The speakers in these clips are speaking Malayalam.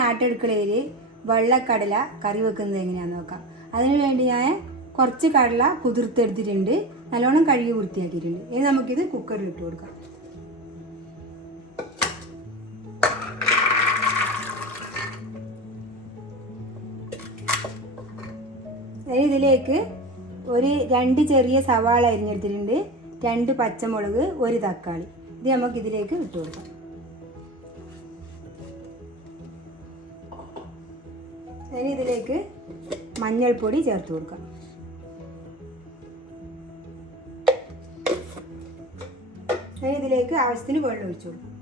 നാട്ടടുക്കളയിൽ വെള്ളക്കടല കറി വെക്കുന്നത് എങ്ങനെയാണെന്ന് നോക്കാം. അതിനു വേണ്ടി ഞാൻ കുറച്ച് കടല കുതിർത്തെടുത്തിട്ടുണ്ട്, നല്ലോണം കഴുകി വൃത്തിയാക്കിയിട്ടുണ്ട്. ഇനി നമുക്കിത് കുക്കറിൽ ഇട്ട് കൊടുക്കാം. ഇതിലേക്ക് ഒരു 2 ചെറിയ സവാള അരിഞ്ഞെടുത്തിട്ടുണ്ട്, 2 പച്ചമുളക്, 1 തക്കാളി. ഇത് നമുക്ക് ഇതിലേക്ക് ഇട്ട് കൊടുക്കാം. ഇനി ഇതിലേക്ക് മഞ്ഞൾപ്പൊടി ചേർത്ത് കൊടുക്കാം. ഇനി ഇതിലേക്ക് ആവശ്യത്തിന് വെള്ളം ഒഴിച്ചു കൊടുക്കാം.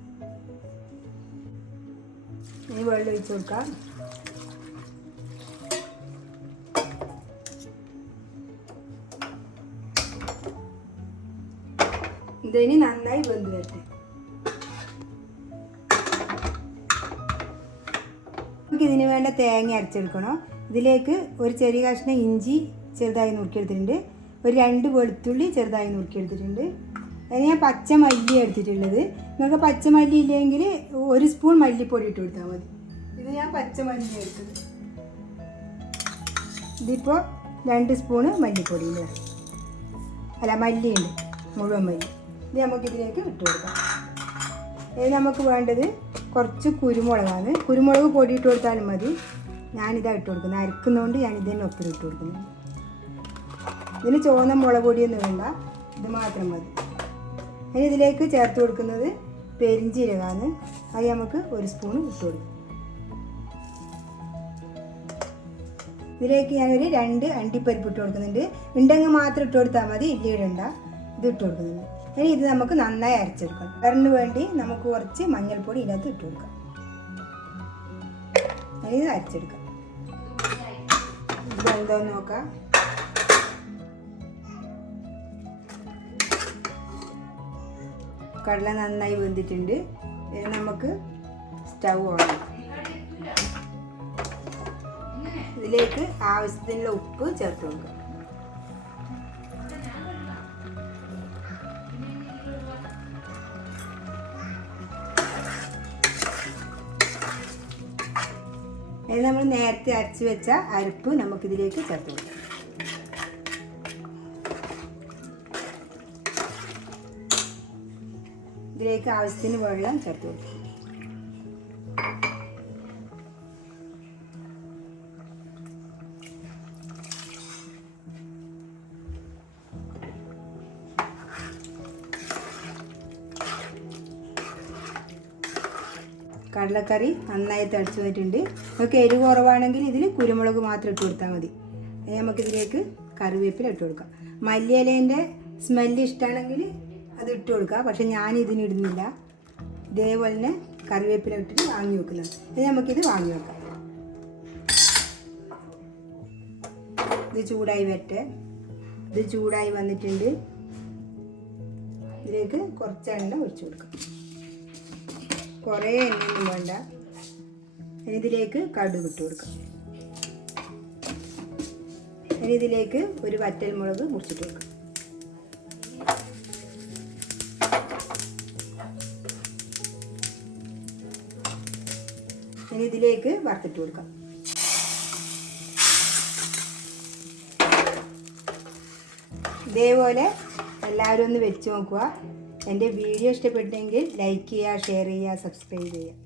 ഇനി വെള്ളം ഒഴിച്ചു കൊടുക്കാം. ഇതിനി നന്നായി വെന്ത് വരട്ടെ. നമുക്ക് ഇതിന് വേണ്ട തേങ്ങ അരച്ചെടുക്കണം. ഇതിലേക്ക് ഒരു ചെറിയ കഷ്ണം ഇഞ്ചി ചെറുതായി നുറുക്കിയെടുത്തിട്ടുണ്ട്, ഒരു 2 വെളുത്തുള്ളി ചെറുതായി നുറുക്കിയെടുത്തിട്ടുണ്ട്. അതിന് ഞാൻ പച്ചമല്ലി എടുത്തിട്ടുള്ളത്. നിങ്ങൾക്ക് പച്ചമല്ലി ഇല്ലെങ്കിൽ 1 സ്പൂൺ മല്ലിപ്പൊടി ഇട്ട് കൊടുത്താൽ മതി. ഇത് ഞാൻ പച്ചമല്ലി എടുത്തത്. ഇതിപ്പോൾ 2 സ്പൂണ് മല്ലിപ്പൊടിയുണ്ട്, അല്ല മല്ലിയുണ്ട്, മുഴുവൻ മല്ലി. ഇത് നമുക്കിതിലേക്ക് ഇട്ട് കൊടുക്കാം. ഇത് നമുക്ക് വേണ്ടത് കുറച്ച് കുരുമുളകാണ്. കുരുമുളക് പൊടി ഇട്ട് കൊടുത്താലും മതി. ഞാനിതാണ് ഇട്ട് കൊടുക്കുന്നത്, അരക്കുന്നതുകൊണ്ട് ഞാനിത് തന്നെ ഒപ്പം ഇട്ട് കൊടുക്കുന്നത്. ഇതിന് ചുവന്ന മുളക് പൊടിയൊന്നും വേണ്ട, ഇത് മാത്രം മതി. ഇനി ഇതിലേക്ക് ചേർത്ത് കൊടുക്കുന്നത് പെരിഞ്ചീരകമാണ്. അത് നമുക്ക് 1 സ്പൂൺ ഇട്ട് കൊടുക്കും. ഇതിലേക്ക് ഞാനൊരു 2 അണ്ടിപ്പരിപ്പ് ഇട്ട് കൊടുക്കുന്നുണ്ട്. ഉണ്ടെങ്കിൽ മാത്രം ഇട്ട് കൊടുത്താൽ മതി, ഇല്ല ഇടണ്ട. ഇത് ഇട്ട് കൊടുക്കുന്നുണ്ട്. ഇനി ഇത് നമുക്ക് നന്നായി അരച്ചെടുക്കണം. കളറിന് വേണ്ടി നമുക്ക് കുറച്ച് മഞ്ഞൾപ്പൊടി ഇതിനകത്ത് ഇട്ട് കൊടുക്കാം. ഇനി ഇത് അരച്ചെടുക്കാം. ഇത് എന്താന്ന് നോക്കാം. കടല നന്നായി വെന്തിട്ടുണ്ട്. ഇനി നമുക്ക് സ്റ്റൗ ഓൺ ചെയ്യാം. ഇതിലേക്ക് ആവശ്യത്തിനുള്ള ഉപ്പ് ചേർത്ത് കൊടുക്കാം. ഇത് നമ്മൾ നേരത്തെ അരച്ച് വെച്ച അരപ്പ് നമുക്കിതിലേക്ക് ചേർത്ത് കൊടുക്കാം. ഇതിലേക്ക് ആവശ്യത്തിന് വെള്ളം ചേർത്ത് കൊടുക്കാം. കടലക്കറി നന്നായി തിളച്ച് വന്നിട്ടുണ്ട്. നമുക്ക് എരിവ് കുറവാണെങ്കിൽ ഇതിൽ കുരുമുളക് മാത്രം ഇട്ട് കൊടുത്താൽ മതി. നമുക്കിതിലേക്ക് കറിവേപ്പില ഇട്ട് കൊടുക്കാം. മല്ലിയിലേൻ്റെ സ്മെല്ല് ഇഷ്ടമാണെങ്കിൽ അത് ഇട്ട് കൊടുക്കുക, പക്ഷെ ഞാനിതിന് ഇടുന്നില്ല. ഇതേപോലെ തന്നെ കറിവേപ്പില ഇട്ടിട്ട് വാങ്ങി വെക്കുന്നത്. നമുക്കിത് വാങ്ങി വെക്കാം. ഇത് ചൂടായി വരട്ടെ. ഇത് ചൂടായി വന്നിട്ടുണ്ട്. ഇതിലേക്ക് കുറച്ച് എണ്ണ ഒഴിച്ചു കൊടുക്കാം. കുറേ എണ്ണയൊന്നും വേണ്ട. ഇതിലേക്ക് കടുക് ഇട്ട് കൊടുക്കാം. ഇനി ഇതിലേക്ക് ഒരു വറ്റൽമുളക് മുറിച്ചിട്ട് കൊടുക്കാം. ഇനി ഇതിലേക്ക് വറുത്തിട്ട് കൊടുക്കാം. ഇതേപോലെ എല്ലാവരും ഒന്ന് വെച്ച് നോക്കുക. എൻ്റെ വീഡിയോ ഇഷ്ടപ്പെട്ടെങ്കിൽ ലൈക്ക് ചെയ്യുക, ഷെയർ ചെയ്യുക, സബ്സ്ക്രൈബ് ചെയ്യുക.